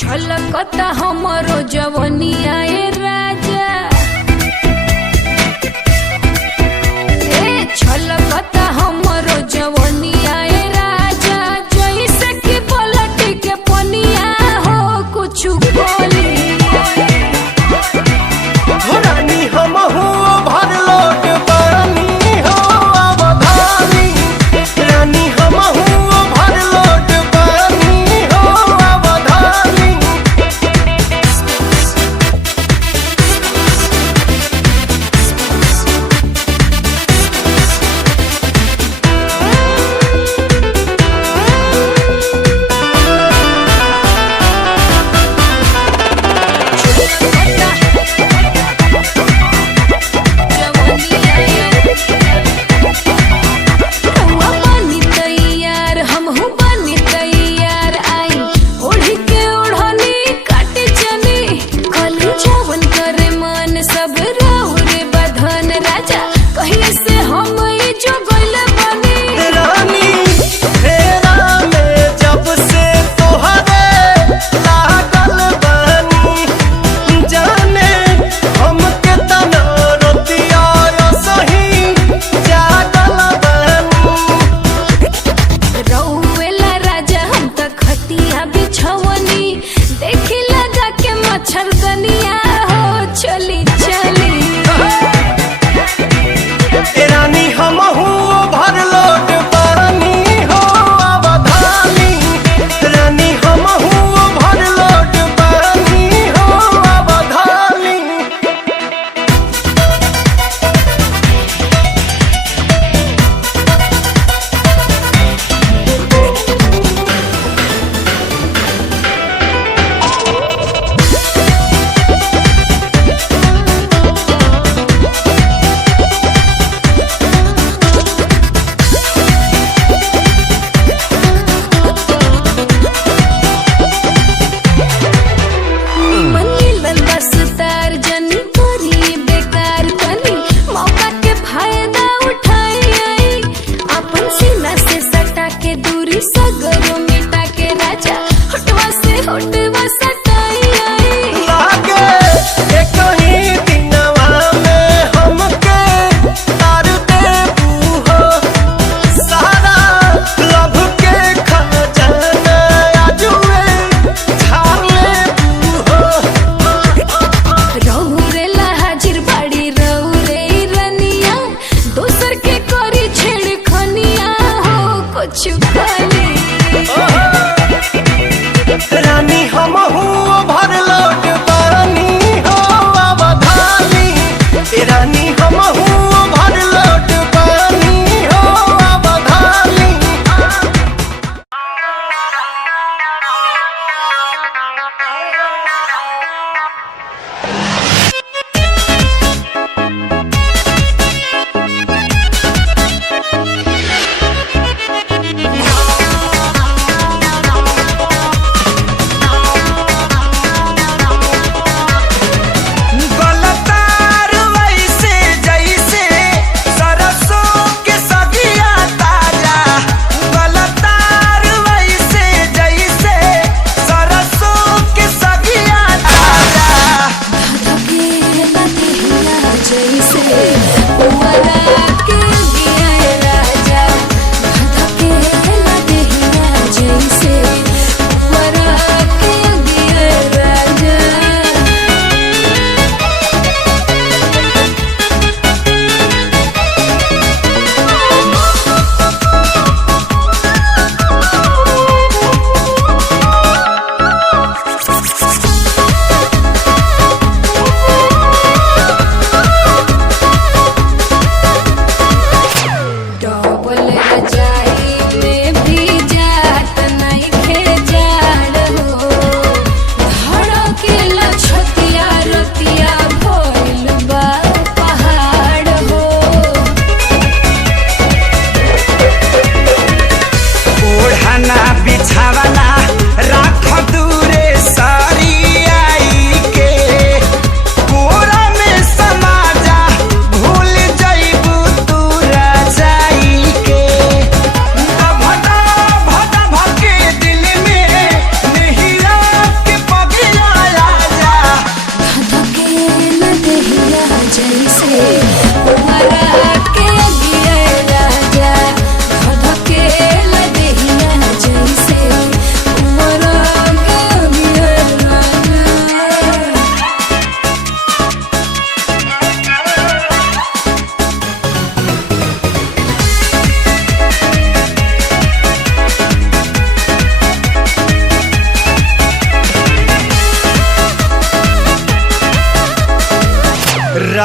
छलकता हमरो जवनिया ए राजा छलकता हमरो जवनिया ए राजा जैसे कि पलट के पनिया हो कुछ बोली रानी हम हो भर लोट पानी हो अवधानी रानी हम हो भर लोट पानी हो अवधानी सब राहु रे बधन राजा कहिए से हम जो गइल बनी रानी फेरा में जब से तोहरे लागल बनी जाने हमके तना रोतिया सही जागल बनी रउएला राजा हम त खटिया बिछवनी देखी लगा के मच्छरदनिया हो चली रानी हम भर लोट पानी हो अवधानी रानी हम भर लोट पानी हो अवधानी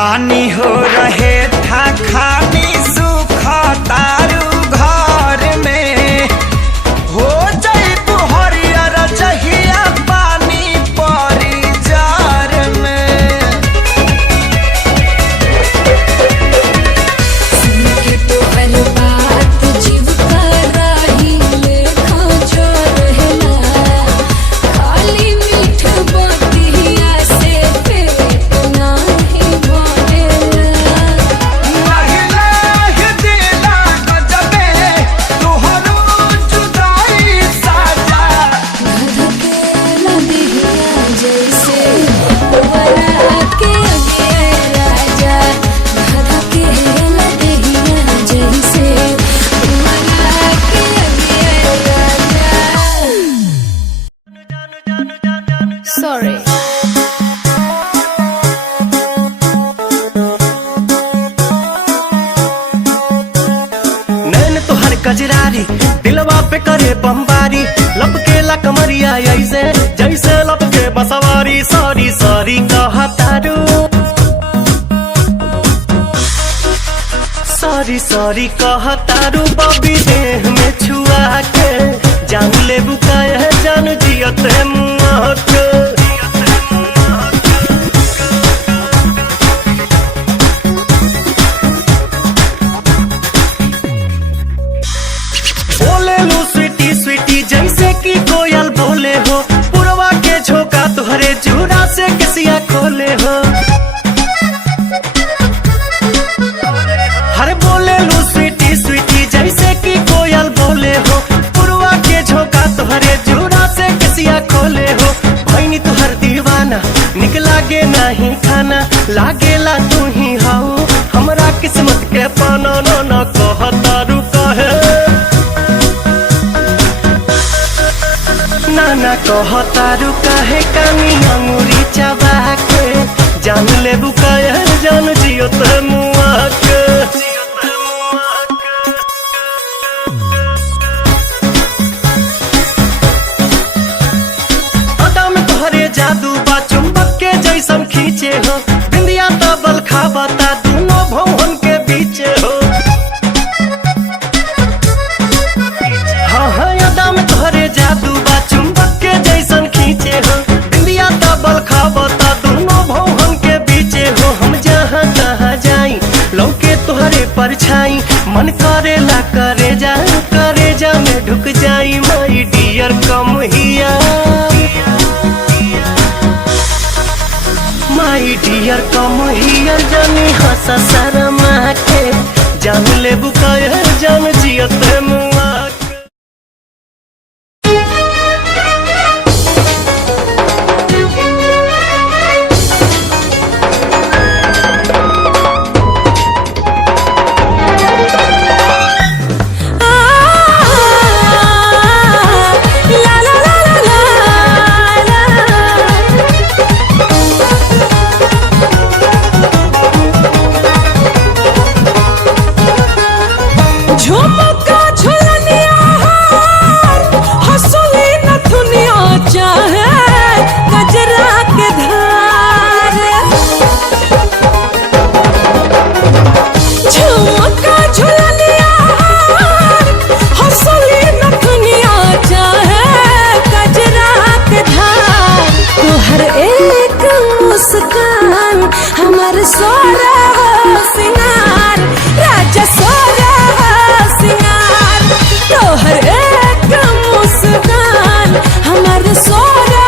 रानी हो रहे था खानी सुख तारू घर में हो जाई हरियर जहिया पानी परी जार में। सुन के तोहर बात जीव कराही लेखा जो रहेला, खाली मीठ बतिया से पेट नाही भरेला। लाहि लाहि दिला गजबे तोहरो जुदाई साजा। धधकेला दिहिया जैसे पुअरा के अगे राजा, धधकेला दिहिया जैसे पुअरा के अगे राजा। Sorry. नैन तोहर कजरारी दिलवा पे करे बमबारी, लपकेला कमरिया ऐसे जैसे लपके बसवारी। सॉरी सॉरी कहतारू, सॉरी सॉरी कहतारू बबी देह में छुआ के जान ले बुकाए जान जियत मुआ के। बोले लो स्वीटी स्वीटी जैसे कि कोयल बोले हो, पुरवा के झोंका तुहरे जूरा से किसिया खोले हो। हर बोले लो स्वीटी स्वीटी जैसे कि कोयल बोले हो, पुरवा के झोंका तुहरे जूरा से किसिया खोले हो। भैनी तुहर दीवाना निक लागे नहीं खाना, लागेला तू ही हाउ हमरा किस्मत के पाना। न कहतारू कहे नाना कहतारू काहे कानी अंगूरी चबा के जान ले बुकाए जान जियो ते मुआ के। अदा में तोहरे जादू बा चुंबक के जैसन खींचे हो, बिंदिया तबल खाबता दोनों भवन के बीचे हो। हाँ हाँ अदा में तोहरे जादू बा चुंबक के जैसन खींचे हो, बिंदिया तबल खाबता दोनों भवन के बीचे हो। हम जहाँ तहाँ जाई लौके तोहरे परछाई, मन करेला करे जा में ढुक जाई। माई डियर कम हिया, माई डियर कम हियर जानी हंसा शर्मा के जान ले बुकाए जान जियत मुआ के। झुमका झुलनिया हार, हंसुली नथुनिया चाहे गजरा के धार। झुमका झुलनिया हार, हंसुली नथुनिया चाहे गजरा के धार। तोहर एक मुस्कान हमर सोरा सिंगार, राजा सोरा सिंगार। तोहर एक मुस्कान हमर सोरा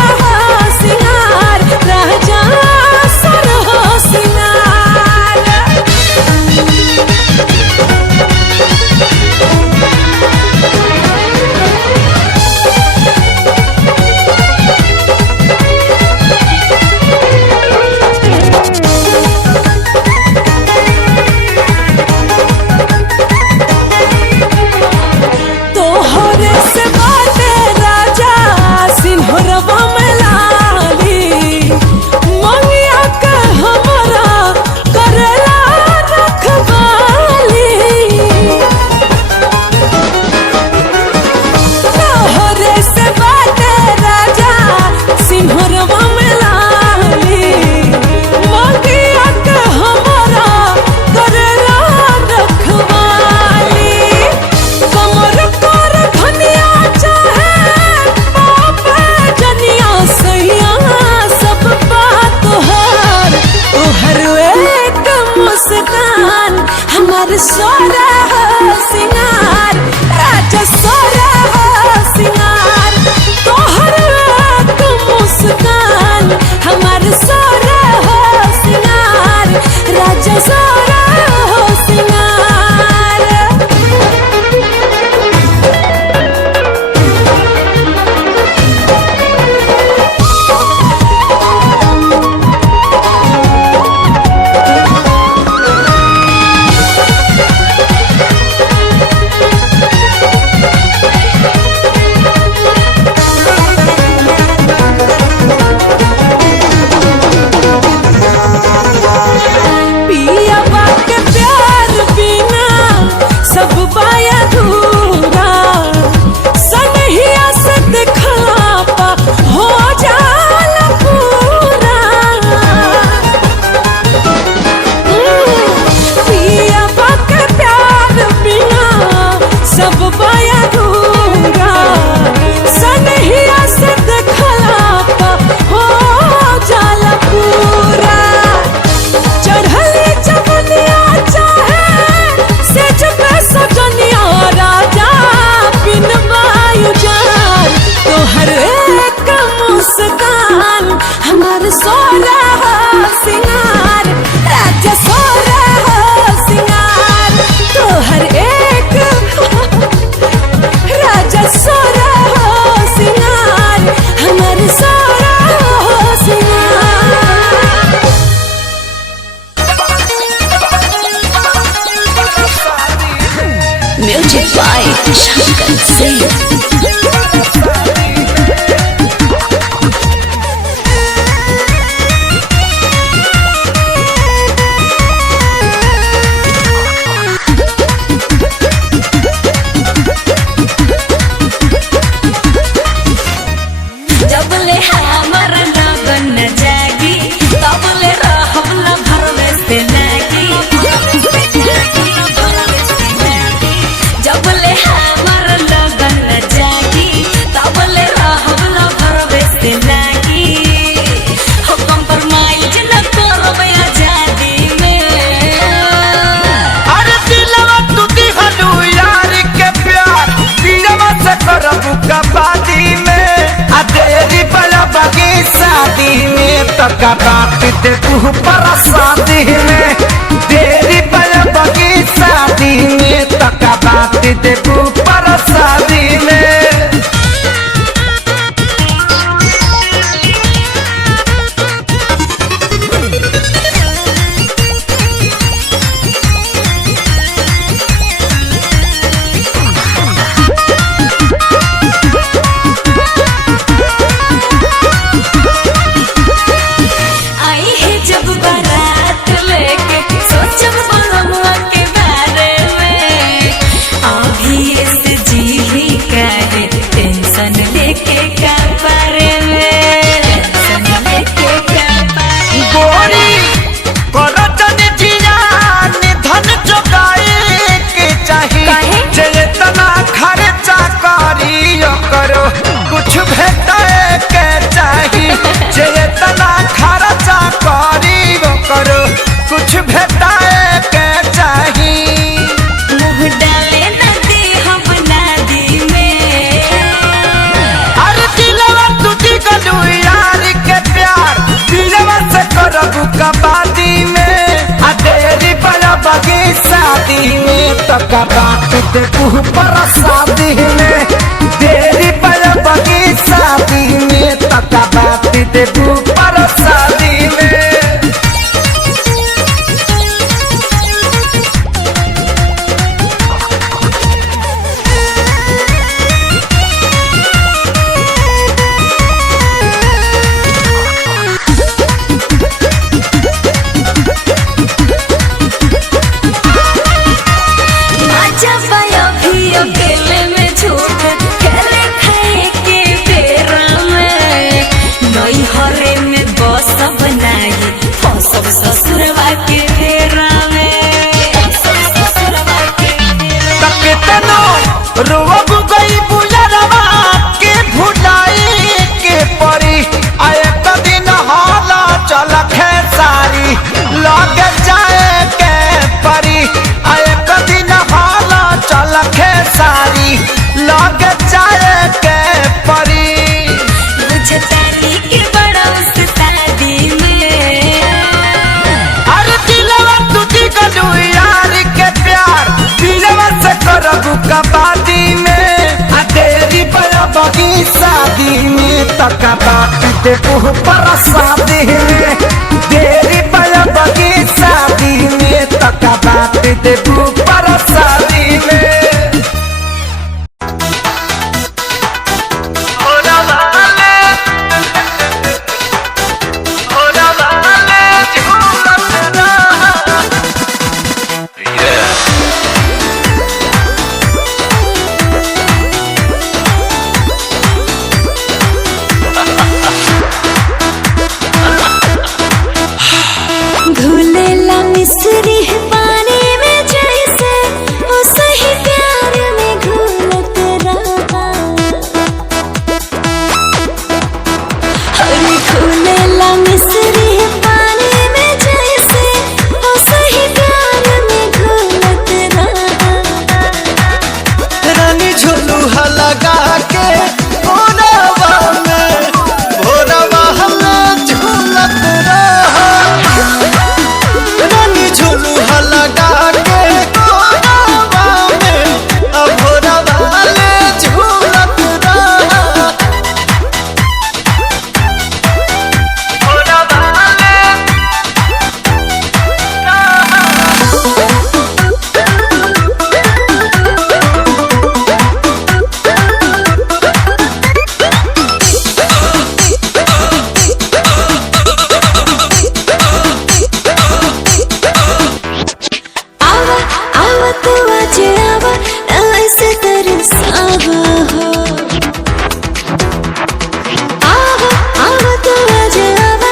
तका बात दे तू परसादी में तेरी बगी शादी में तका बात दे तू परसादी में कुछ भेटाए के चाही जेतना खर्चा करी वो करो कुछ भेटाए के चाही मुँह डाले नदी हम नदी में अरे दिलवा टूटी गलू यार के प्यार दिलवा से करबू कबादी में आ तेरी बड़ा बगी शादी में तो कबात दे तू परसादी में तेरी बड़ा बगी शादी में तका बात दे तू परसादी में अकेले में झूठ खेले खाए के बेरा में नई हरे में बस बनाई सब ससुरवा के फेरा में ससुरवा के तकेतनो रोब गई बुलरवा के भुलाई के परी आए दिन हाला चल खेसारी लग जाए के परी आए दिन हाला चल खेसारी लग जाए के परी मुझे ताली के बड़ा उस्तादी में अरे दिलवा टूटी गलू यार के प्यार दिलवा से करबू कबादी में आ तेरी बड़ा बगी शादी में तका बात दे तू परसादी में तेरी बड़ा बगी शादी में तका बात दे तू परसादी में घुलेला मिस्री पानी में जैसे वो सही प्यार में घुलत रहा अरे घुलेला मिस्री पानी में जैसे वो सही प्यार में घुलत रहा रानी झुलूहा लगा के भोरवा में भोरवा हमें झूलत रहा रानी झुलूहा लगा के भोरवा में भोरवा ले झूलत रहा भोरवा ले आवा आवा तू आज आवा ऐसे तरसावा हो आवा आवा तू आज आवा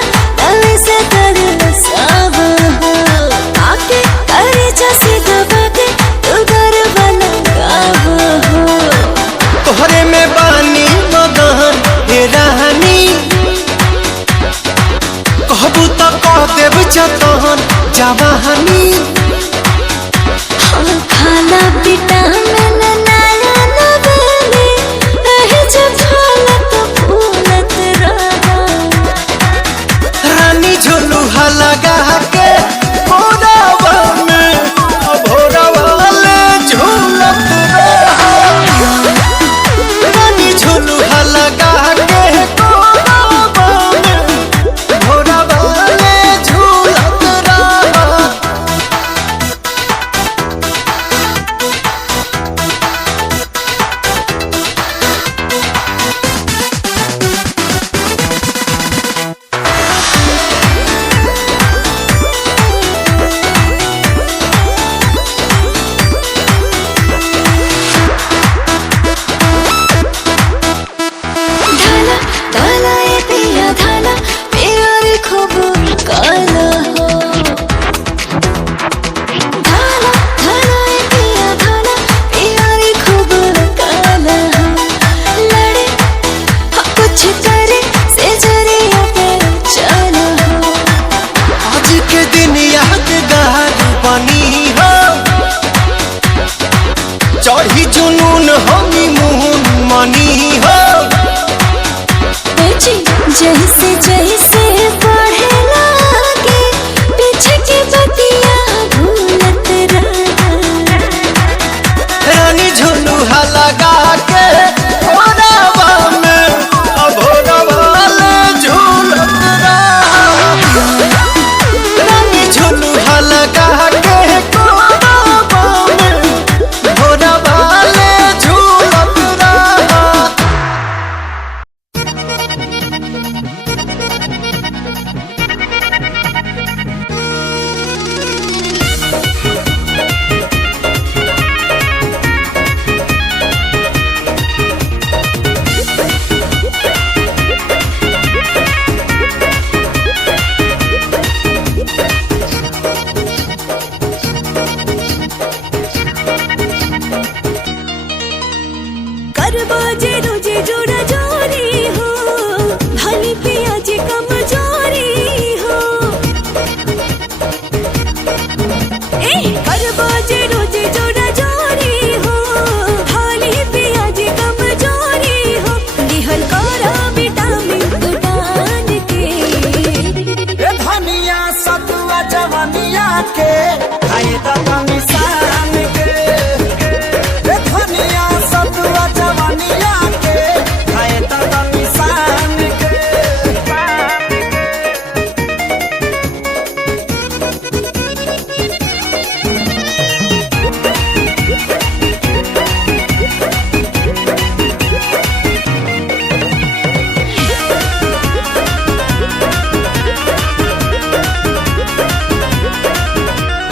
ऐसे तरसावा हो आके करे जैसे दबा के तू गरबा लगावा हो तोहरे में बानी मगन हे रानी कहबू तो कह देव जतन जवानी खाना विटामिन नया नबेली रहे जब फूलत फूलत रहा से जैसे बढ़े लागे पीछे की बतिया भूलत रहा। रानी झुलुहा लगा के भोरवा में भोरवा ले झूलत रहा। रानी झुलुहा लगा के भोरवा में भोरवा ले झूलत रहा। करबो जे रोजे जोड़ा जोरी हो भली पिया जे कमजोरी हो। ए करबो जे रोजे जोड़ा जोरी हो भली पिया जे कमजोरी हो। दिहल करा विटामिन दुकान के ए धनिया सतुआ जवनिया के खाए त निशान के। ए धनिया सतुआ जवनिया के खाए त निशान के।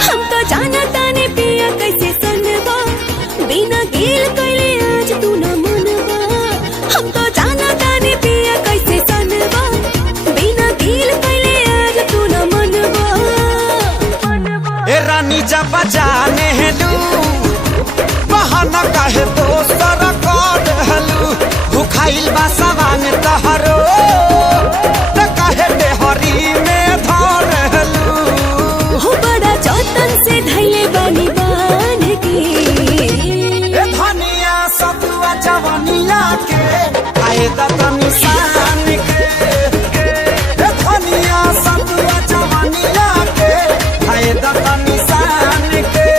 हम तो जाना ताने पिया कैसे सनबा बिना गिल कैले आज तू न मनबा। हम तो जाना ताने पिया कैसे सनबा बिना गिल कैले आज तू न मनबा। ए रानी जब जाने हेलू बहाना काहे दोसर कर हेलू। भुखाइल बा सवान तहरो त काहे देहरी में धर हेलू। हो बड़ा जतन से धैले बानी बान के ए धनिया सतुआ जवनिया के खाए त निशान के। ए धनिया सतुआ जवनिया के खाए त निशान के।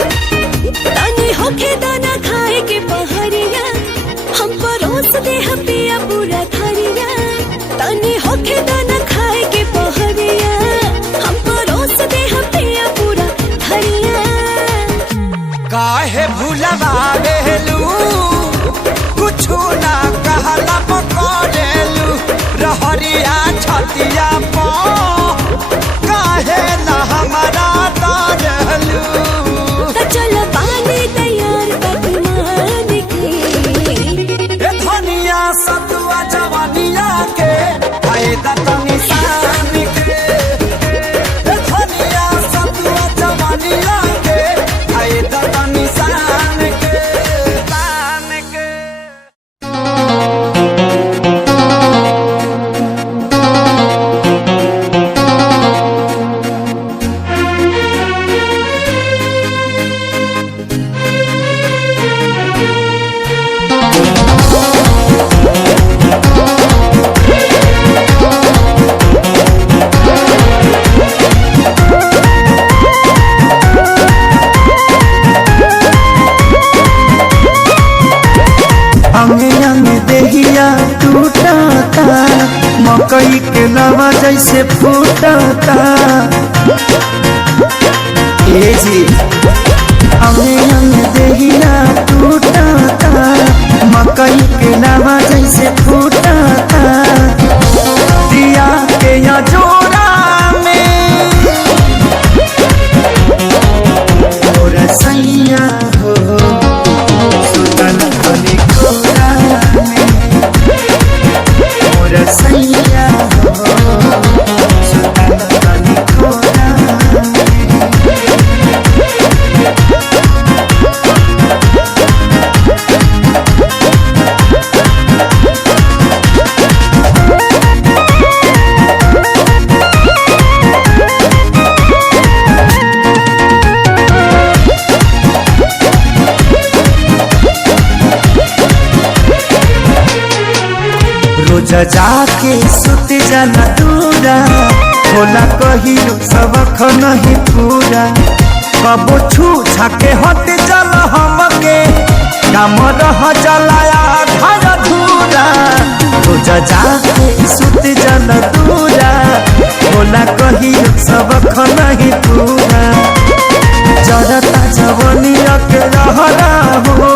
तनी होखे दाना खाए के पहरिया हम परोस दे पिया पूरा थरिया। तनी होखे दाना खाए के पहरिया हम परोस दे पिया पूरा थरिया। काहे भूलवा बेलू कुछु ना कहला पकड़ेलू। रहरिया छतिया पो काहे ना हमारा डरेलू। त चल पानी तैयार पकवान के ए धनिया सतुआ जवनिया के खाए त निशान के। ए धनिया सतुआ जवनिया के खाए त निशान के। निशान के। अंगे अंगे देहिया टूटता मकई के लवा जैसे फूटता। ए जी अंगे अंगे देहिया टूटता मकई के लवा जैसे फूटता। दिया के या जोड़ा में और सैया हो सुतन बनी कोरा में और सैया हो सुतन बनी कोरा में। रोज जाके सुत जाला दूरा होला कहियो सबक नहीं पूरा कबो छू छाके हट जाला हमके काम रह जलाया घर धूरा रोज जाके सुत जाला दूरा होला कहियो सबक नहीं पूरा जरता जवनिया के रहरा हो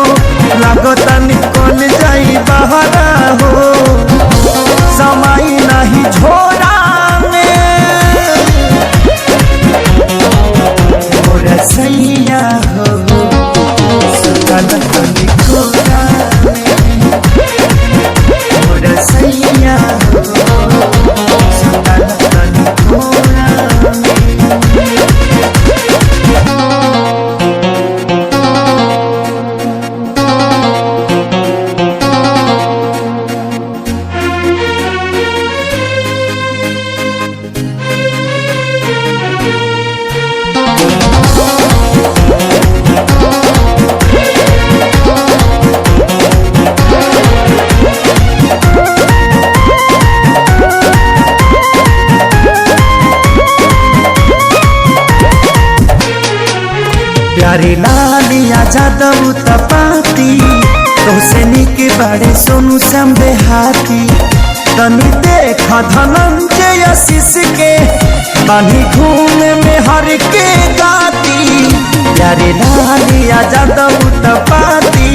लागता निकल जाई बहरा हो समय नहीं झोरा सैया हो सुतल तनी कोरा मोर सैया हो सुतल तनी कोरा प्यारे लालिया जादव तपाती तोसे निक बड़े सोनू श्याम देहाती तनी देख धनंजय आशीष के बानी घूमे में हर के गाती प्यारे लालिया जादव तपाती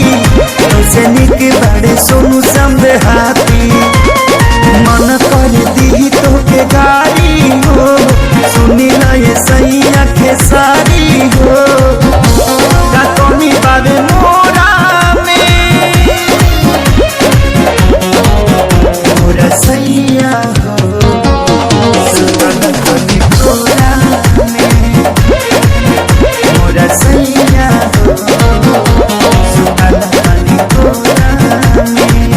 तोसे निक बड़े सोनू श्याम देहाती मन कर दी तो के गाड़ी हो सुनी ना ये सैया खेसारी हो का कमी बाबे मोरा में मोरा सैया हो सुतल तनी कोरा में मोरा सैया हो सुतल तनी कोरा में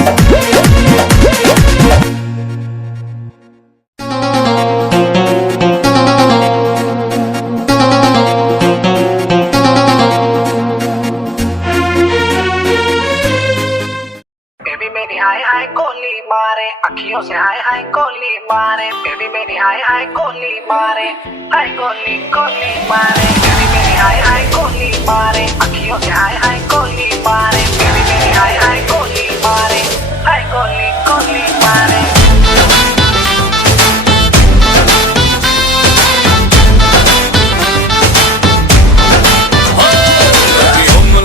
अखियों से हाय हाय कोली मारे बेबी मेरी हाय हाय कोली मारे हाय कोली कोली मारे बेबी मेरी हाय हाय कोली मारे अखियों से हाय हाय कोली मारे बेबी मेरी हाय हाय कोली मारे हाय कोली कोली मारे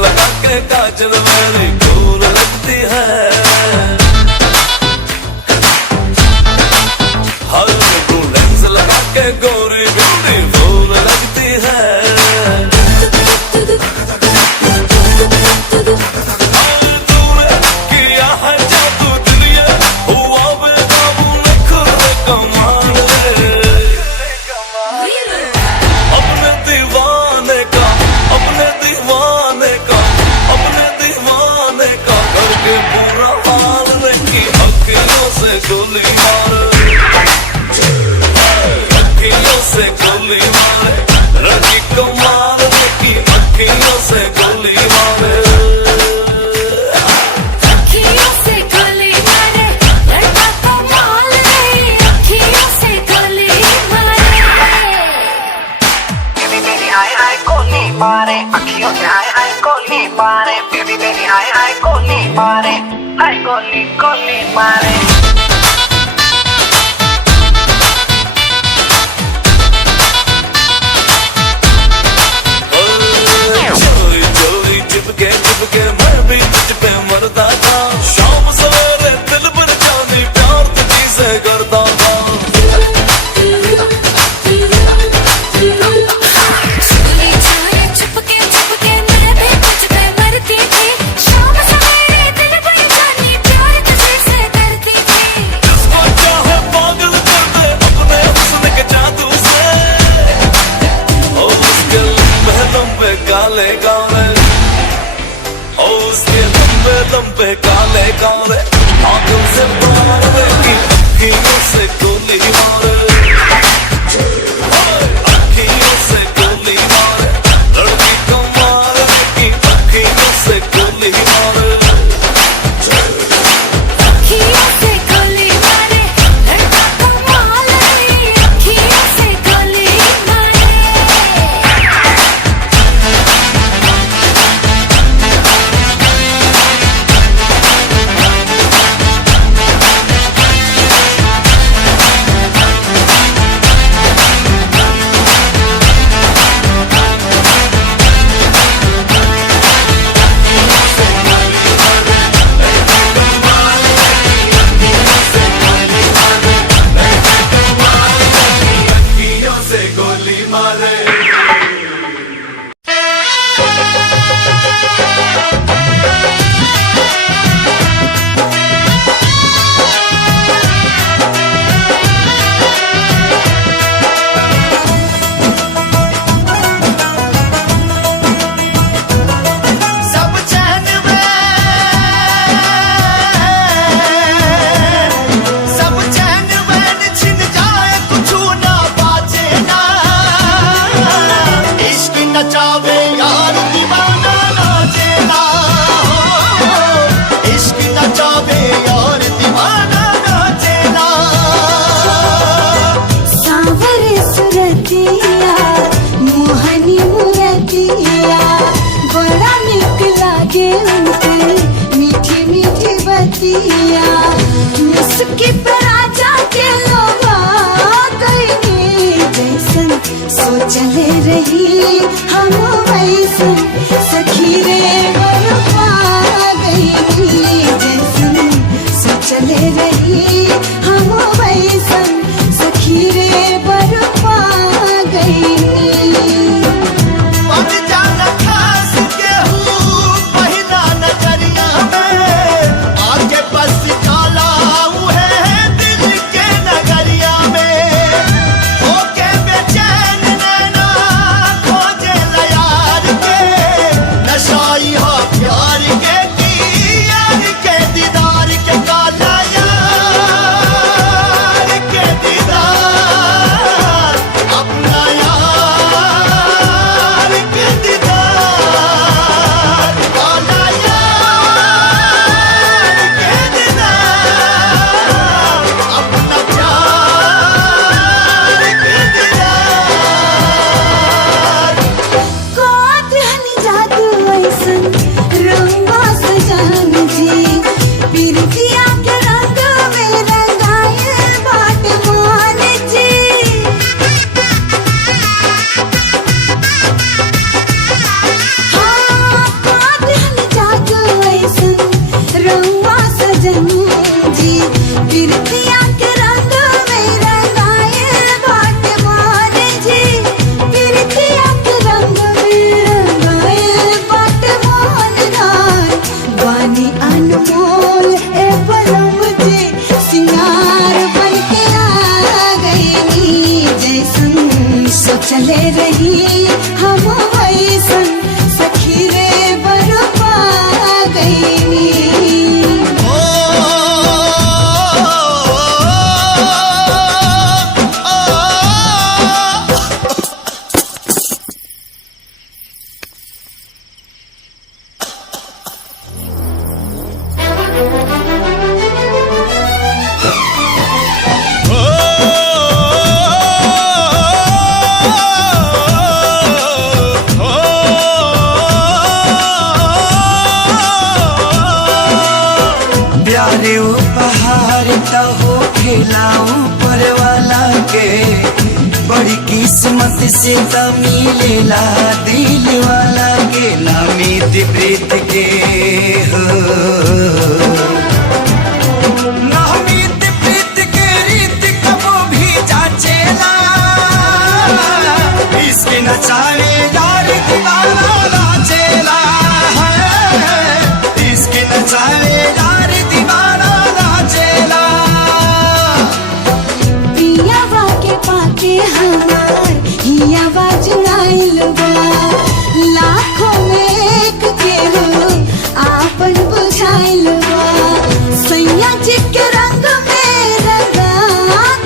लगा के काजल वाली गोर लगती है के गोरी ब्यूटीफुल लगती है तूने किया है जादू दुनिया हुआ बेकाबू नखरे कमाल अपने दीवाने का करके बुरा हाल नहीं अखियों से गोली मार से गोली मारे लड़की को मारने की अखियों से गोली मारे अखियों से गोली मारे लड़का को माल नहीं अखियों से गोली मारे बेबी मेरी हाय हाय कोली मारे अखियों से हाय हाय कोली मारे बेबी मेरी हाय हाय कोली मारे हाय कोली कोली मारे चिपके मैं भी तुझ पे मरता था शाम सवेरे दिल पर जानी प्यार तुझी से करता था चुपके मैं भी तुझ पे मरती थी शाम सवेरे दिल पर जानी प्यार तुझे से करती थी जिसको चाहे पागल कर दे अपने हुस्न के जादू से और उसके लंबे काले गाने उसके लंबे काले काले आंखों से मारने की अखियों से गोली मारे अखियों से गोली मारे लड़की को मारने की अखियों से गोली मारे अखियों से गोली मारे मिलेला ऊपर वाला के, बड़ी किस्मत से त मिलेला दिल वाला के, ना मीत प्रीत के हो, ना मीत प्रीत के रीत कबो भी जाचेला, इसके नचावे यार दीवाना नाचेला, इसके नचावे यार दीवाना नाचेला। पियावा के पाके हमार हियावा जुड़ाइल बा, लाखों में एक के हो आपन बुझाइल बा, सैया जी के रंग में रंगा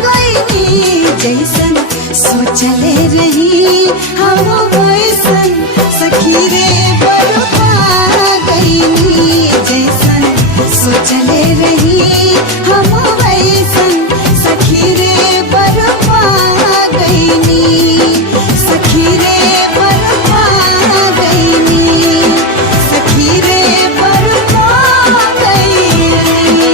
गइनी, जैसन सोचले रही हम वैसन सखी रे बरपा गइनी, जैसन सोचले रही हम वैसन सखी रे बरपा गइनी, सखी रे बरपा गइनी, सखी रे बरपा गइनी।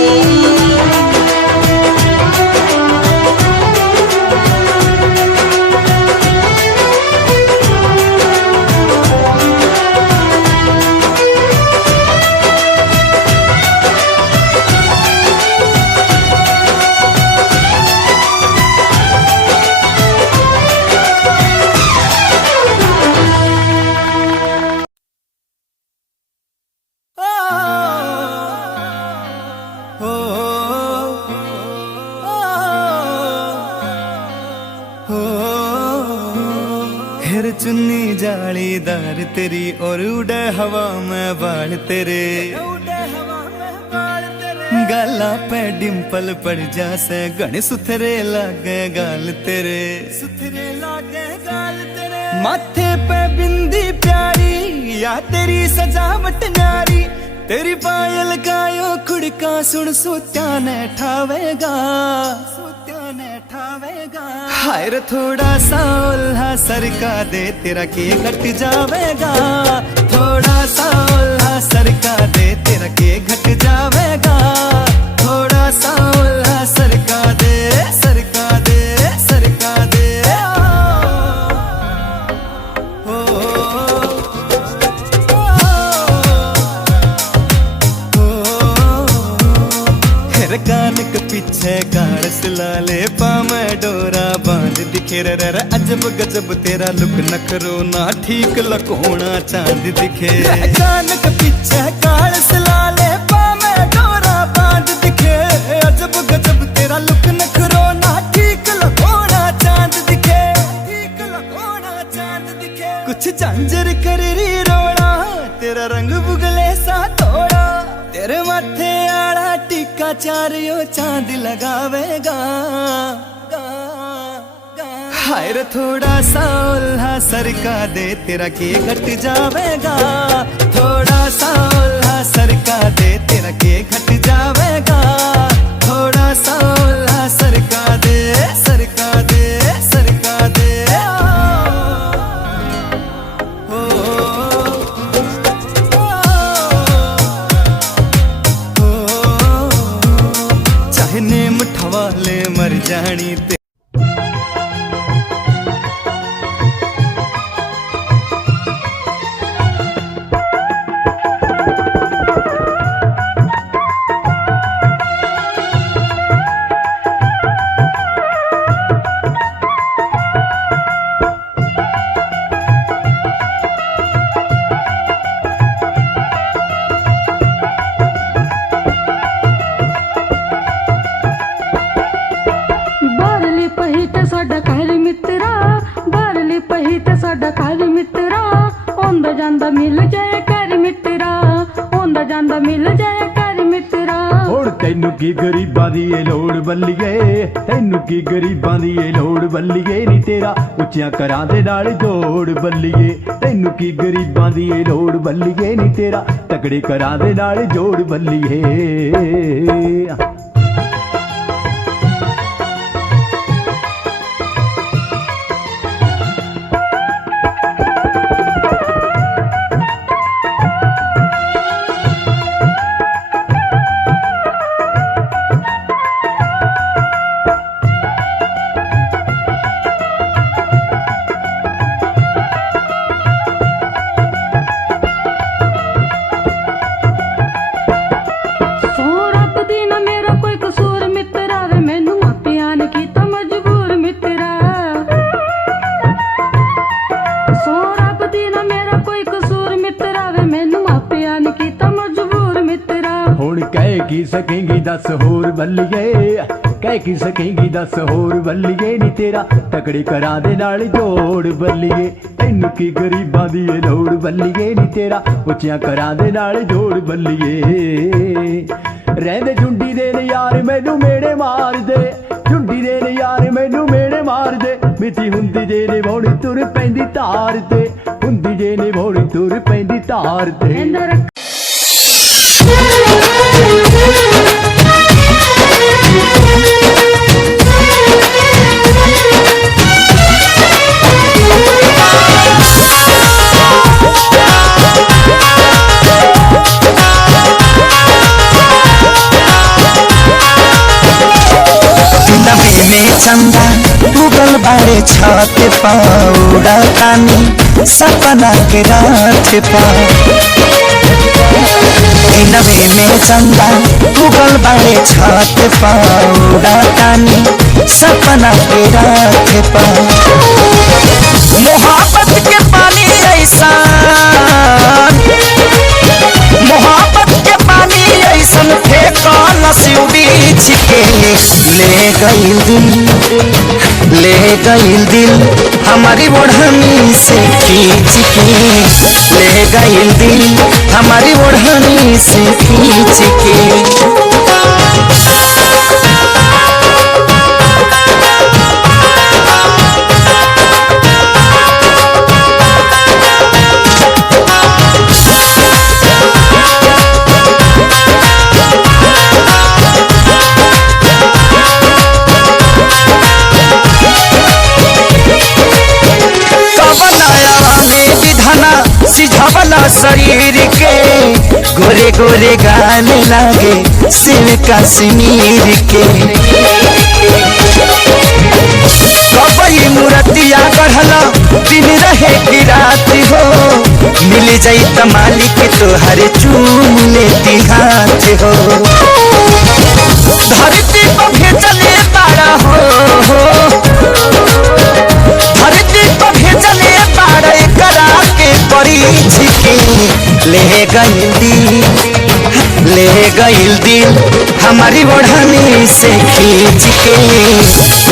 हेर चुन्नी जालीदार तेरी और उड़े हवा में बाल तेरे, गाला पे डिम्पल पड़ जासे गण सुथरे लागे गाल तेरे, सुथरे लागे गाल तेरे, माथे पे बिंदी प्यारी या तेरी सजावट न्यारी, तेरी पायल गायो खुड़का सुन सोत्या ने ठावेगा, सोत्या ने ठावेगा, हाय रे थोड़ा सा उल्हा सरका दे तेरा के घट जावेगा, थोड़ा सा उल्हा सरका दे तेरा के घट जावेगा, थोड़ा सा उल्हा सरका दे, सरका दे, सरका दे, ओ, हेर कान के पीछे गाड़स लाले पामे डोरा बांध दिखे रे रे अजब गजब तेरा लुक नखरो ना ठीक लकोना चांद दिखे, कान के पीछे गाड़स लाले पामे डोरा बांध दिखे, अजब गजब तेरा लुक नखरो ना ठीक लकोना चांद दिखे, ठीक लकोना चांद दिखे, कुछ झांझर कर री रोड़ा तेरा रंग बुगले सा थोड़ा, तेरे माथे आड़ा टीका चारियो चांद लगावेगा, हाय रे थोड़ा सा उल्हा सरका दे तेरा के घट जावेगा, थोड़ा सा उल्हा सरका दे तेरा के घट जावेगा, थोड़ा सा उल्हा सरका दे, सरका दे, सरका दे, ओ, चाहे नेम ठवाले मर जानी ते ਤੈਨੂੰ ਕੀ ਗਰੀਬਾਂ ਦੀ ਏ ਲੋੜ ਬੱਲੀਏ, ਤੈਨੂੰ ਕੀ ਗਰੀਬਾਂ ਦੀ ਏ ਲੋੜ ਬੱਲੀਏ, ਨੀ ਤੇਰਾ ਉੱਚਿਆਂ ਘਰਾਂ ਦੇ ਨਾਲ ਜੋੜ ਬੱਲੀਏ, ਤੈਨੂੰ ਕੀ ਗਰੀਬਾਂ ਦੀ ਏ ਲੋੜ ਬੱਲੀਏ, ਨੀ ਤੇਰਾ ਤਕੜੇ ਘਰਾਂ ਦੇ ਨਾਲ ਜੋੜ ਬੱਲੀਏ। कह की सकेंगी दस होर बल्लिए कह की सकेंगी दस होर बल्लिए नी तेरा तकड़ी करा दे नाल जोड़ बल्लिए तैनू की गरीबां दी ए लोड़ बल्लिए नी तेरा उच्चियां करा दे नाल जोड़ बल्लिए रहंदे झुंडी दे ने यार मैनू मेड़े मार दे झुंडी दे ने यार मैनू मेड़े मार दे मिठी हुंदी जे ने भौणी तुर पैंदी तार ते हुंदी जे ने भौणी तुर पैंदी तार ते में चंदा उगल बाड़े छत पाउडा तानी सपना के रात पा नवे में चंदा उगल बाड़े छत पाउडा तानी सपना के रात पा मोहब्बत के पानी ऐसा मोहब्बत के पानी ऐसन फेंका नसीबी छिके ले गईल दिल हमारी ओढ़नी से खींच के ले गईल दिल हमारी ओढ़नी से खींच के सिझवला शरीर के गोरे गोरे गाने लागे शिव कश्मीर के कबई मूर्तिया गढ़ला दिन रहे की रात हो मिल जाई त मालिक तोहर चूम लेती हाथ हो धरती पर भेजले तारा हो धरती पर भेजले तारा करा के परीछ के ले गईल दिल हमारी ओढ़नी से खींच के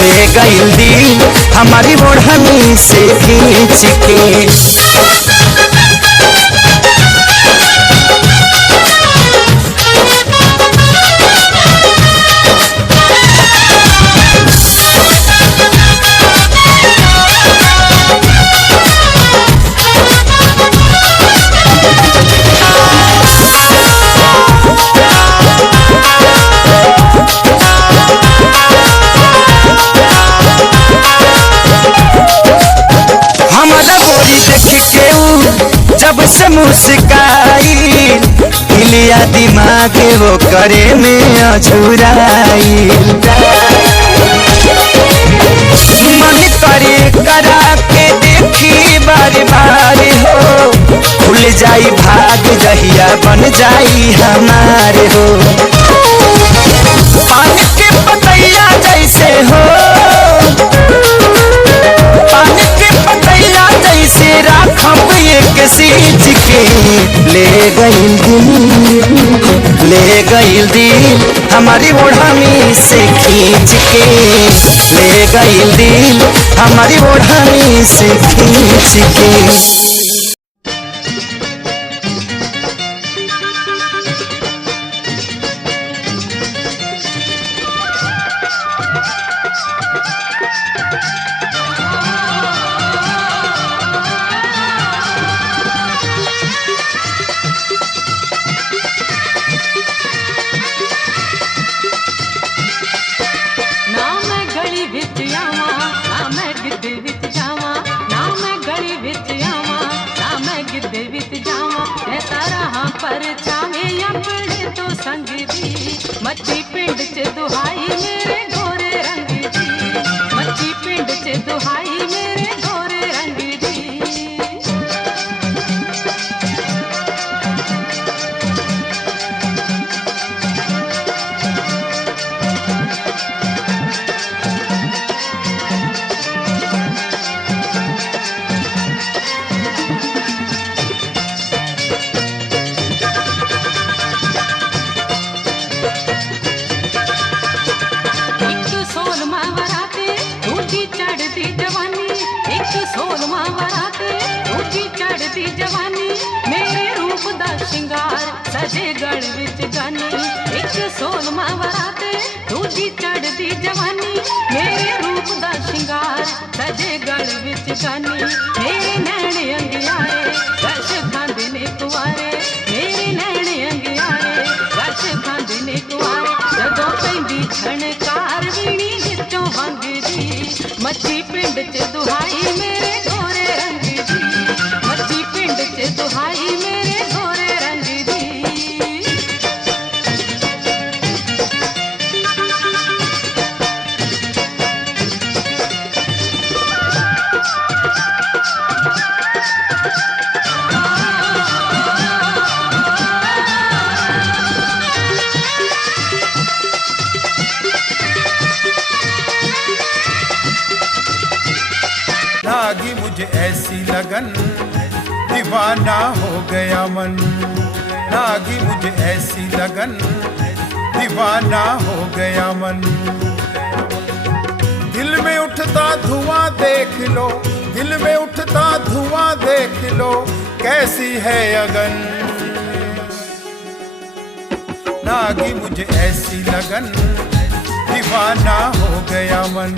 ले गईल दिल हमारी ओढ़नी से खींच के जब से मुस्काई हिलिया दिमाग वो करे में अझुराई मन करे करा के देखी बार बार हो खुल जाई भाग जहिया बन जाई हमारे हो पानी के पतैया जैसे हो पानी के पतैया जैसे राखब एक सींच के ले गईल दिल हमारी ओढ़नी से खींच के ले गईल दिल हमारी ओढ़नी से खींच के पर चाहे अपने तो संग दी मच्छी पिंड च दुहाई मेरे गोरे रंग दी मच्छी पिंड च दुहाई मेरे गोरे रंग दी श्रृंगार सजे गढ़ विच गानी एक सोलमा वराते दूजी चढ़दी जवानी मेरे रूप दा श्रृंगार सजे गढ़ विच गानी मेरे नैण अंगियारे रश खांदे ने कुआरे मेरे नैण अंगियारे रश खांदे ने कुआरे जदों पैंदी छणकार वीणी विचों वंगदी मच्छी पिंड च दुहाई मेरे गोरे रंग दी मच्छी पिंड च दुहाई मेरे गोरे रंग दी लागी मुझे ऐसी लगन दीवाना हो गया मन लागी मुझे ऐसी लगन दीवाना हो गया मन दिल में उठता धुआं देख लो दिल में उठता धुआं देख लो कैसी है अगन लागी मुझे ऐसी लगन दीवाना हो गया मन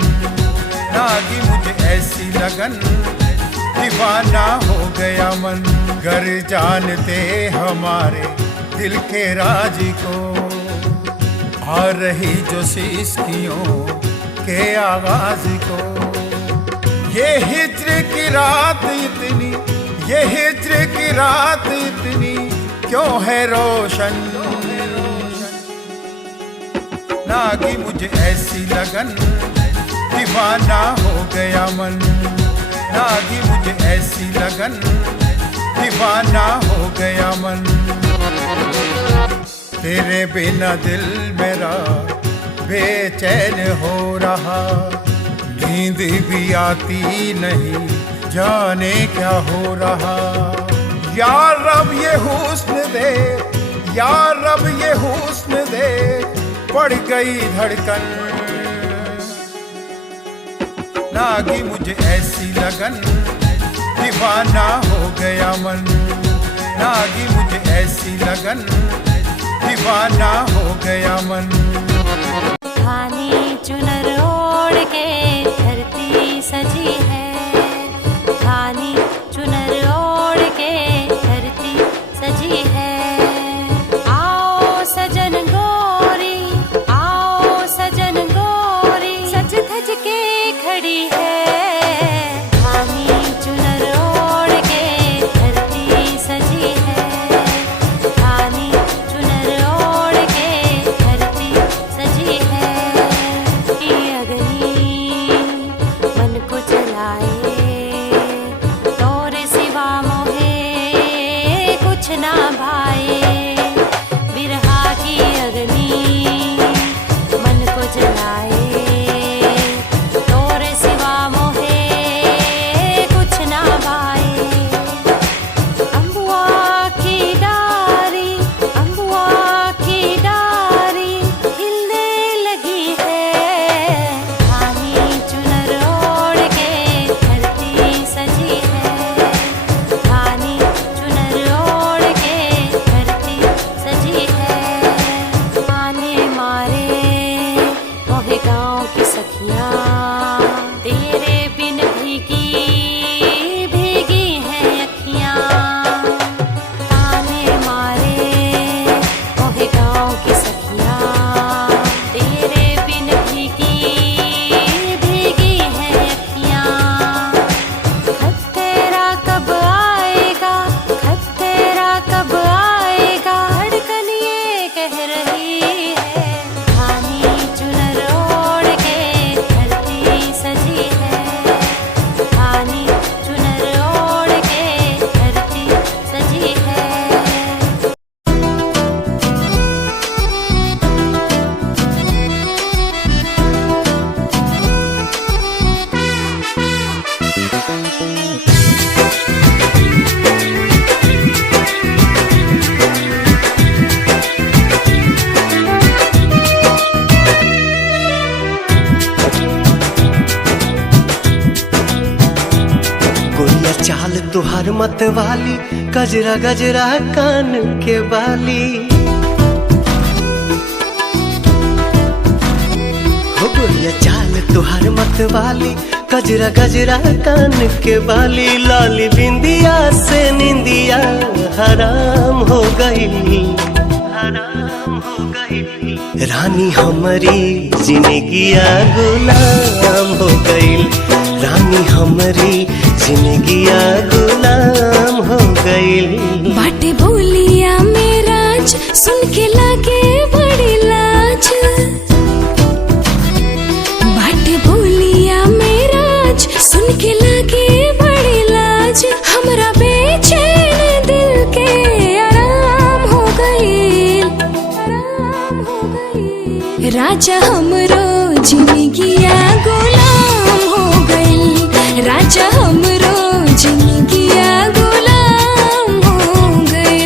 लागी मुझे ऐसी लगन दीवाना हो गया मन घर जानते हमारे दिल के राज को आ रही जो सिसकियों के आवाज को ये हिज्र की रात इतनी ये हिज्र की रात इतनी क्यों है रोशन लागी मुझे ऐसी लगन दीवाना हो गया मन लागी मुझे ऐसी लगन दीवाना हो गया मन तेरे बिना दिल मेरा बेचैन हो रहा नींद भी आती नहीं जाने क्या हो रहा यार रब ये हुस्न दे यार रब ये हुस्न दे पड़ गई धड़कन लागी मुझे ऐसी लगन दीवाना हो गया मन लागी मुझे ऐसी लगन दीवाना हो गया मन धानी चुनर ओढ़ के धरती सजी है धानी चुनर ओढ़ के धरती सजी है आओ सजन गोरी आओ सजन गोरी सज धज के खड़ी है धानी चुनर ओढ़ के धरती सजी है धानी चुनर ओढ़ के धरती सजी है ये अग्नि मन को जलाए तोरे सिवा मोहे कुछ ना भाए बिरहा की अग्नि मन को जलाए तोरे सिवा मोहे कुछ ना भाए अम्बुआ की डारी खिलने लगी है धानी चुनर ओढ़ के धरती सजी है धानी चुनर ओढ़ के धरती तुहार मत वाली गजरा गजरा कान के बाली हो गोरिया चाल तुहार मत वाली गजरा गजरा कान के बाली लाली बिंदिया से निंदिया हराम हो गई रानी हमारी जिंदगिया गुलाम हो गई रानी हमारी जिंदगिया गुलाम हो गई बाटे बोलिया मेराज सुन के लागे बड़ी लाज बाटे बोलिया मेराज सुन के लागे बड़ी लाज हमरा बेचैन दिल के आराम हो गई राजा हमरो जिंदगिया गुलाम हो गई राजा हमरो जिंदगिया गुलाम हो गई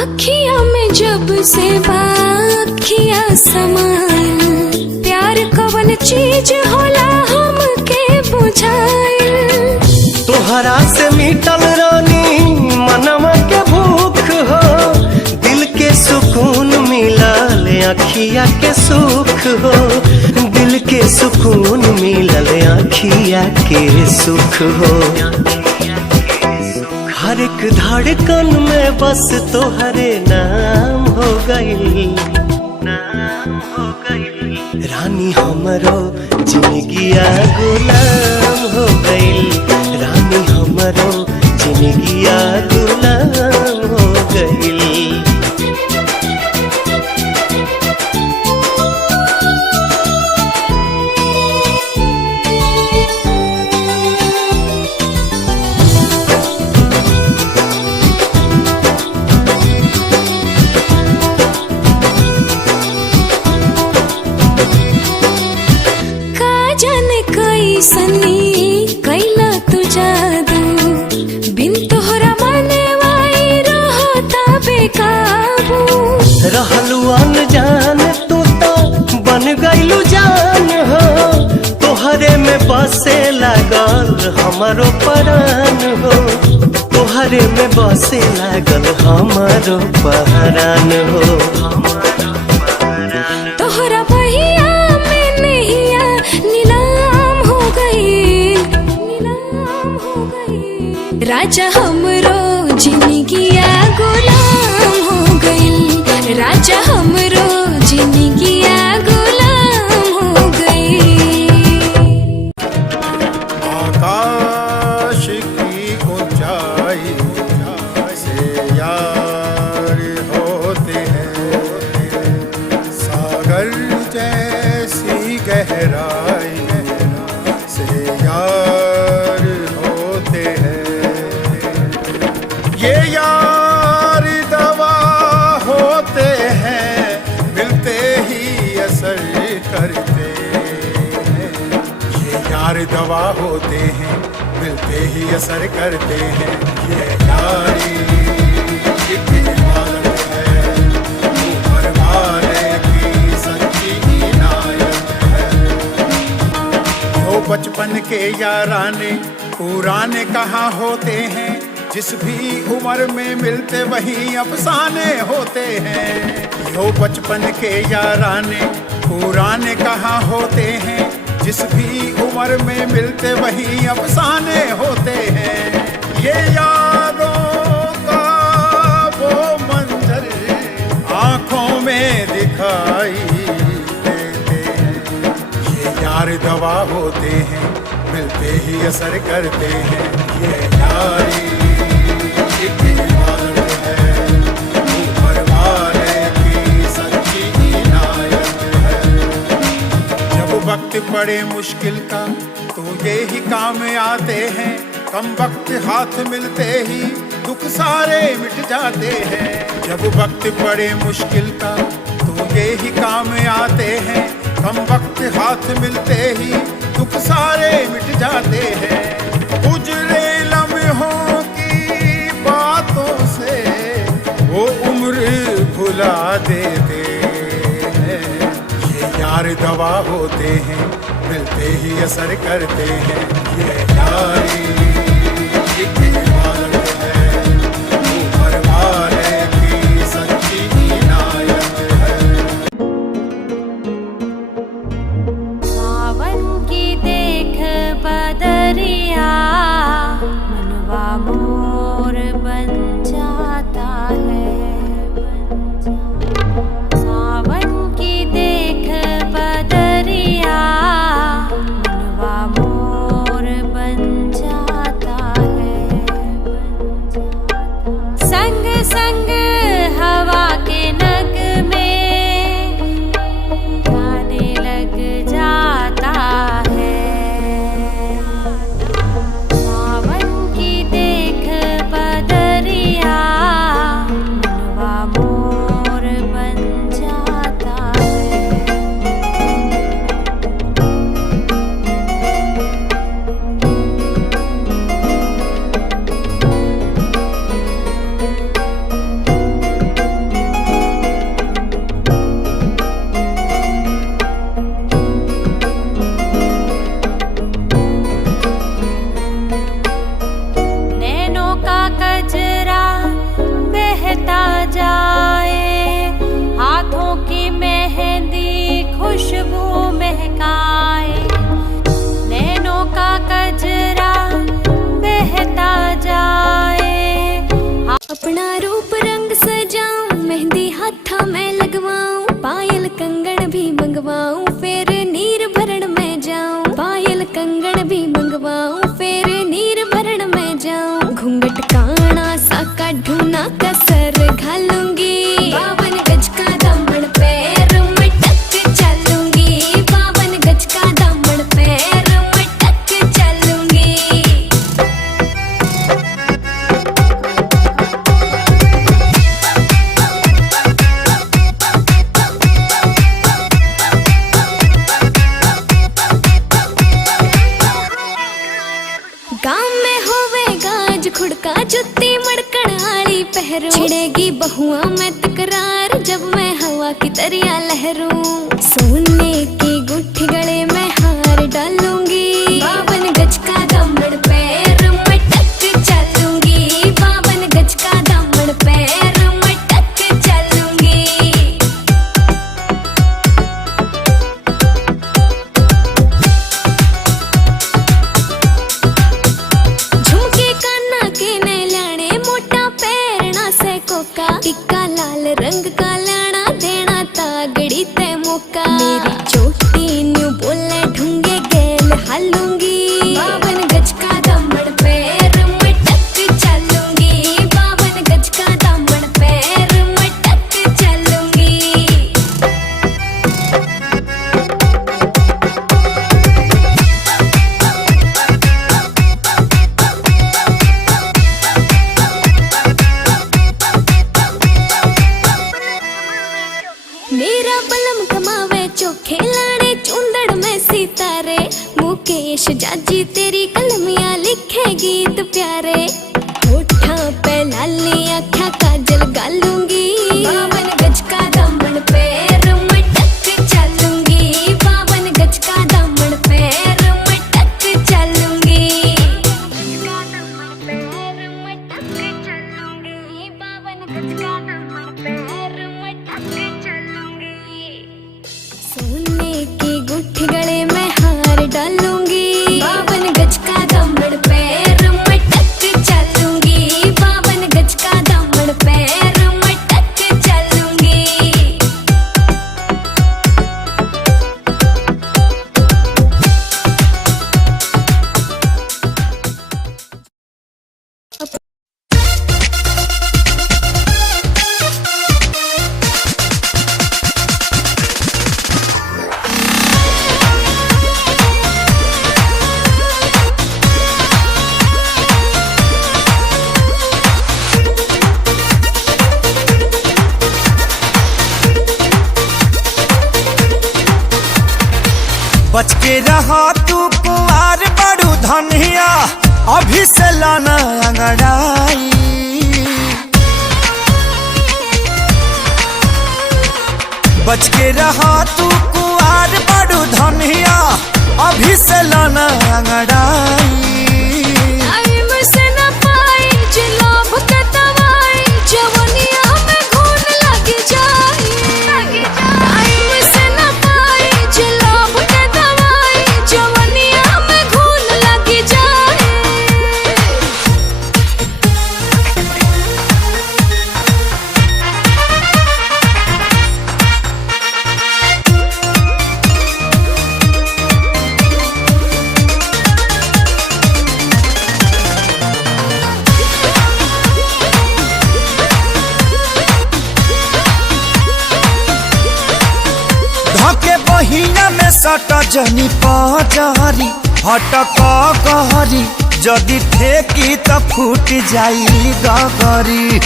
अखियां में जब से बाखियां समाइल प्यार कवन चीज होला हमके बुझाइल तोहरा से मिटल रानी मनवा के भूख हो दिल के सुकून मिलल अखिया के सुख हो दिल के सुकून मिलल अखिया के सुख हो हर एक धड़कन में बस तोहरे नाम हो गई रानी हमरो जिंदगिया गुलाम हो गई रानी हमरो जिंदगिया गुलाम हो गई सनी कैला तू जादू बिन तोहरा माने वाई रहता बेकाबू रहलू अनजान तू तो बन गईलू जान हो तोहरे में बसे लागल हमारो परान हो तोहरे में बसे लागल हमारो परान हो तोहरा बहिया में नैया नीलाम हो गई राजा हमरो जिंदगिया गुलाम हो गई राजा हमरो जिंदगिया गुलाम हो गई आकाश की ऊंचाई से यार होते हैं सागर जैसी गहराई से यार होते हैं ये यार दवा होते हैं मिलते ही असर करते हैं ये यार दवा होते हैं मिलते ही असर करते हैं ये यारी एक इबादत है ऊपर वाले की सच्ची इनायत है जो बचपन के याराने पुराने कहाँ होते हैं जिस भी उम्र में मिलते वही अफसाने होते हैं यो बचपन के याराने पुराने कहाँ होते हैं जिस भी उम्र में मिलते वही अफसाने होते हैं ये यारों का वो मंजर आँखों में दिखाई देते हैं ये यार दवा होते हैं मिलते ही असर करते हैं ये यारी एक इबादत है ऊपर वाले की सच्ची इनायत है जब वक्त पड़े मुश्किल का तो ये ही काम आते हैं कम वक्त हाथ मिलते ही दुख सारे मिट जाते हैं जब वक्त पड़े मुश्किल का तो ये ही काम आते हैं कम वक्त हाथ मिलते ही दुख सारे मिट जाते हैं। गुजरे लम्हों की बातों से वो उम्र भुला देते हैं। ये यार दवा होते हैं, मिलते ही असर करते हैं। ये यारी एक इबादत है, ऊपर वाले की सच्ची इनायत है। सावन की देख बदरिया मनवा मोर बन जाता है। सावन की देख बदरिया मनवा मोर बन जाता है। संग संग हवा के नग में गाने लग जाता है। सावन की देख बदरिया मनवा मोर बन जाता है। नैनों का कजरा बहता जाए, हाथों की मेहंदी खुशबू महकाए। नैनों का कजरा बहता जाए, अपना रूप रंग सजाऊं, मेहंदी हाथा में लगवाऊं, पायल कंगन भी मंगवाऊं, फिर नीर भरण में जाऊं। पायल कंगन भी मंगवाऊं, फिर नीर भरण में जाऊं। घूंघट काना सा काढूं ना कसर घालूंगी, 52 गज का दामन पैर मटक चलूंगी। 52 गज का दामन पैर मटक चलूंगी। गाँव में होवेगा आज खुड़का, जुत्ती मड़कण आली पहरू। छिड़ेगी बहुआ में तकरार, जब मैं हवा की तरिया लहरूं। सोने की गुट्ठी गले में हार डालूंगी, 52 गज का दामन पैर मटक चलूंगी। 52 गज का दामन पैर मटक चलूंगी। झुमके काना के ने लाने, मोटा पैरना से कोका। टिक्का लाल रंग का लाना, देना तागड़ी ते मौका। मेरी चोटी न्यू बोले ढूंगे गेल हालूंगी, 52 गज का दामन पैर मटक चलूंगी। 52 गज का दामन पैर मटक चलूंगी। मेरा बलम कमावे चोखे लाने, चुंदड़ में सितारे। मुकेश जाजी तेरी कलमियां लिखे गीत प्यारे। होठा पे लाली आँखा काजल गालूंगी, 52 गज का दामन पैर मटक चलूंगी। 52 गज का दामन पैर मटक चलूंगी। 52 गज का दामन पैर मटक चलूंगी। सोने की गुट्ठी गले में हार डालूंगी, 52 गज का दामन पैर मटक चलूंगी। बच के रहा तू कुंवार बड़ू धनिया, अभी से लाना अंगड़ाई। बच के रहा तू कुंवार बड़ू धनिया, अभी से लाना अंगड़ाई। महीना में सट जनी पजारी हटक कहरी, जदि ठेकी त फूट जाई गगरी।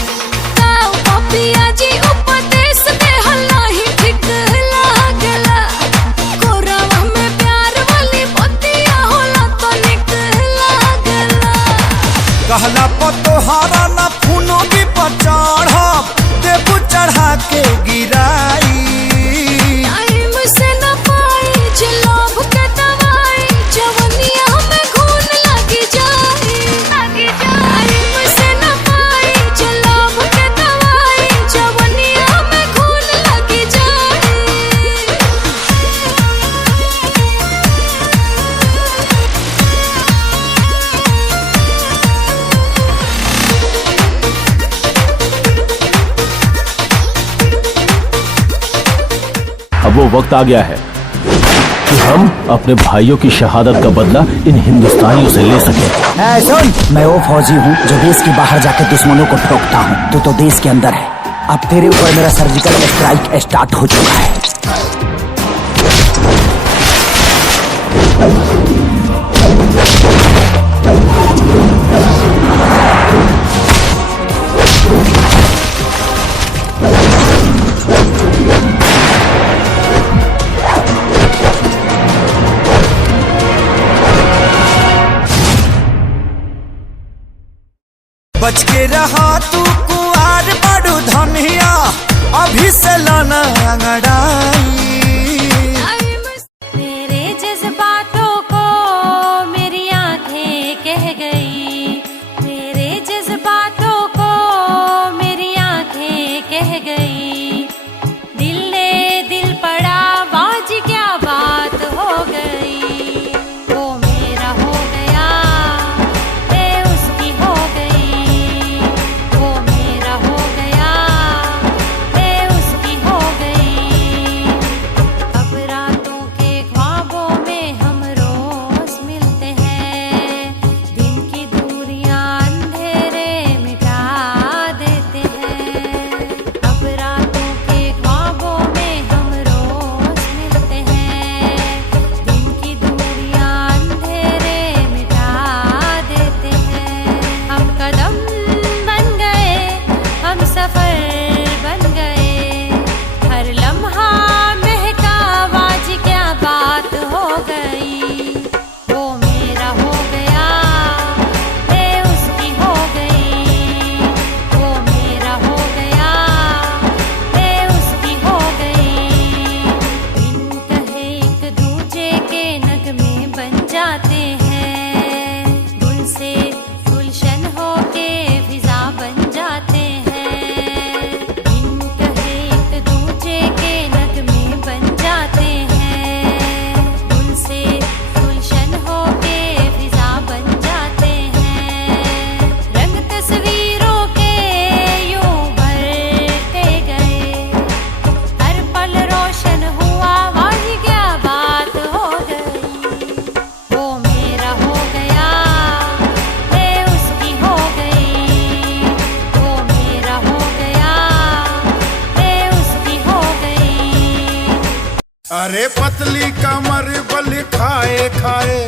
कहला पतोहारा न फूनो भी पचढ़ देबू चढ़ा के गिराई। अब वो वक्त आ गया है कि हम अपने भाइयों की शहादत का बदला इन हिंदुस्तानियों से ले सकें। सुन, मैं वो फौजी हूँ जो देश के बाहर जाकर दुश्मनों को ठोकता हूँ। तू तो देश के अंदर है। अब तेरे ऊपर मेरा सर्जिकल स्ट्राइक स्टार्ट हो चुका है। बच के रहा तू कुंवार बड़ू धनिया, अभी से लाना अंगड़ाई। मेरे जज्बातों को मेरी आंखें कह गई, मेरे जज्बातों को मेरी आंखें कह गई। दिल ने दिल पड़ा बाज क्या बात हो गई। वो मेरा हो गया मैं उसकी हो गई, वो मेरा हो गया मैं उसकी हो गई। अब रातों के ख्वाबों में हम रोज मिलते हैं, दिन की दूरियां अंधेरे मिटा देते हैं। अब रातों के ख्वाबों में हम रोज मिलते हैं, दिन की दूरियां अंधेरे मिटा देते हैं। हम कदम बन गए, हम सफर बन गए, हर लम्हा महका आज क्या बात हो गई। वो मेरा हो गया मैं उसकी हो गई, वो मेरा हो गया मैं उसकी हो गई। बिन कहे एक दूजे के नगमे बन जाते हैं, गुल से गुलशन होके फिजा बन जाते हैं। बिन कहे एक दूजे के नगमे बन जाते हैं, गुल से गुलशन होके फिजा बन जाते हैं। रंग तस्वीरों के यूं भरते गए, हर पल रोशन हुआ आज क्या बात हो गई। वो मेरा हो गया मैं उसकी हो गई, वो मेरा हो गया मैं उसकी हो गई। अरे पतली कमर बल खाए खाए,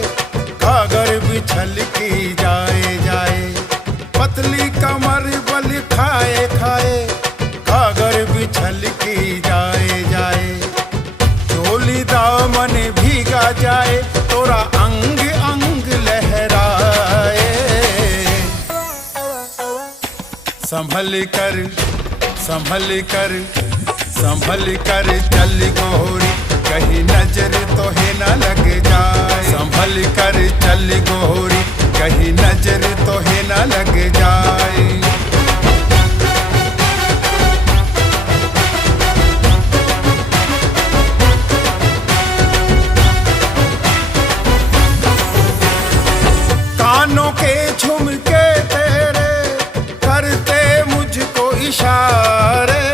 कागर बिछल की जाए जाए। पतली कमर बल खाए खाए, कागर बिछल की जाए जाए। चोली दामन भीगा जाए संभल कर चल गोरी, कहीं नजर तो है ना लग जाए। संभल कर चल गोरी, कहीं नजर तो है ना लग जाए। कानों के झुमके तेरे करते मुझको इशारे,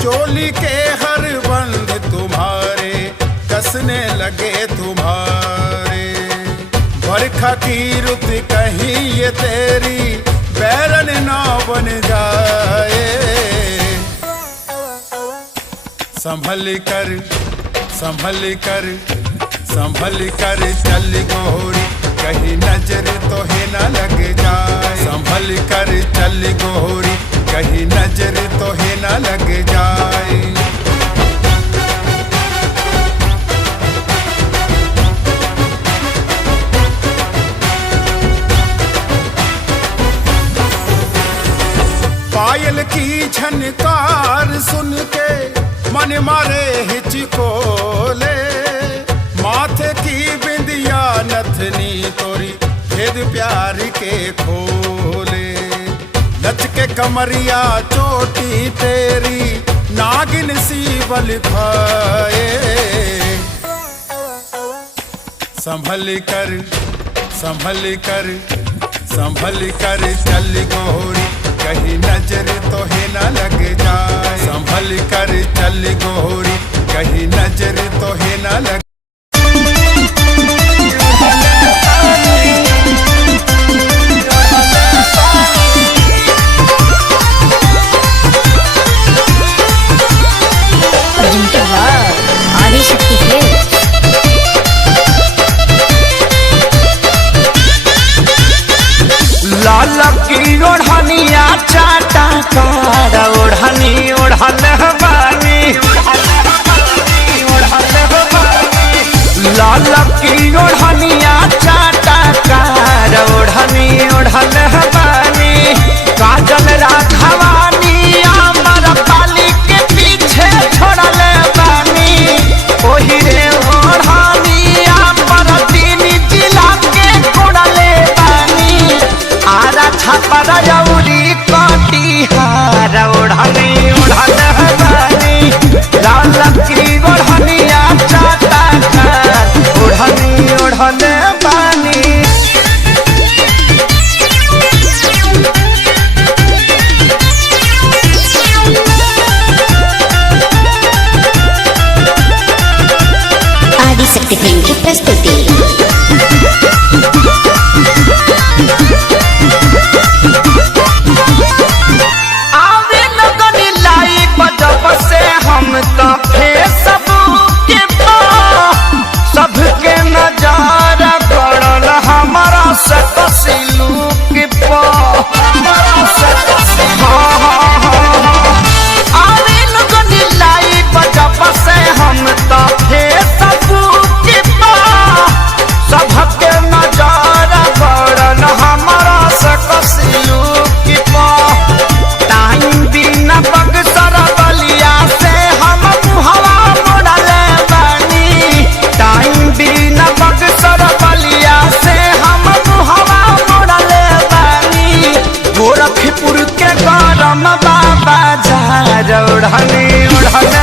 चोली के हर बंद तुम्हारे कसने लगे तुम्हारे। बरखा की रुत कहीं ये तेरी बैरन ना बन जाए। संभल कर चल गोरी, कहीं नजर तो है ना लग जाए। संभल कर चल गोरी, कहीं नजर तो है ना लग जाए। पायल की झनकार सुन के मन मारे हिचकोले, माथे की बिंदिया नथनी तोरी भेद प्यार के खोले। नच के कमरिया चोटी तेरी नागिन सी बल खाए। संभल कर चल गोरी, कहीं नजर तो है ना लग जाए। संभल कर चल गोरी, कहीं नजर तो है ना लग। आदिशक्ति है। लाल की ओढ़निया चाटा कार ओढ़नी ओढ़ल बानी। लाल की ओढ़निया चाटा कार ओढ़नी ओढ़ल बानी। काजल राघवानी अमर पाली के पीछे छोड़ल बानी। ओही रे ओढ़नी अमर तीन जिला के कोड़ले बानी। आरा छापर जौरी कटिहार ओढ़नी ओढ़ल बानी। लाल की ओढ़निया चाटा कार ओढ़नी ओढ़ल बानी। आदिशक्ति फिल्म की प्रस्तुति। आवे लगनी लाई बजब से हम तो फेसबुक पे सबके नजर पड़ल हमारा से कसिलुक पे। आवे लगनी लाई बजब से हम तो फेसबुक पे सबके नजर पड़ल हमारा से कसिलुक पे। टाइम बिना बक्सर बलिया से हम मुहवा मोड़ल बानी। टाइम बिना बक्सर बलिया से हम मुहवा मोड़ल बानी। गोरखपुर के गरम बाबा जार ओढ़नी ओढ़ल